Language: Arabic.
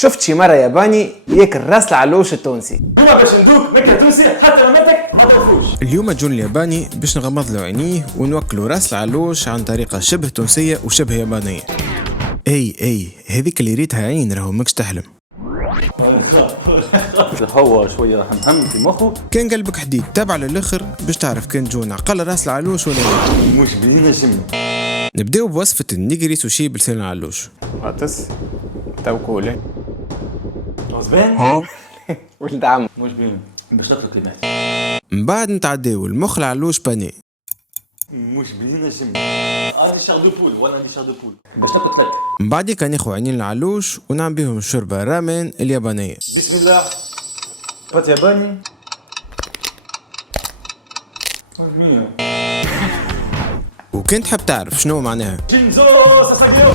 شفت شي مرة ياباني ياكل راس العلوش التونسي. هنا باش ندوق ماكلة تونسية حتى مامتك ما تعرفوش. اليوم جون الياباني باش نغمض له عينيه ونوكلوا راس العلوش عن طريقة شبه تونسية وشبه يابانية. اي هذيك اللي ريتها عين راهو ماكش تحلم. هو شوية هم في مخه. كان قلبك حديد تابع للاخر باش تعرف كان جون عقل راس العلوش ولا لا. مش بينا جملة. نبداو بوصفة النيجري سوشي بلسان العلوش. غطس توكولة غصبان ولد عم مش بينا باش تطلق كلمات. من بعد نتعداو المخ العلوش باني. مش بينا جملة. هذا شهر دو بول وانا عندي شهر دو بول باش تطلق ثلاث. من بعد كان ناخو عينين العلوش ونعم بيهم الشوربة رامن اليابانية. بسم الله. بات ياباني. مش بينا. وكنت حاب تعرف شنو معناها جينزو ساساجيو.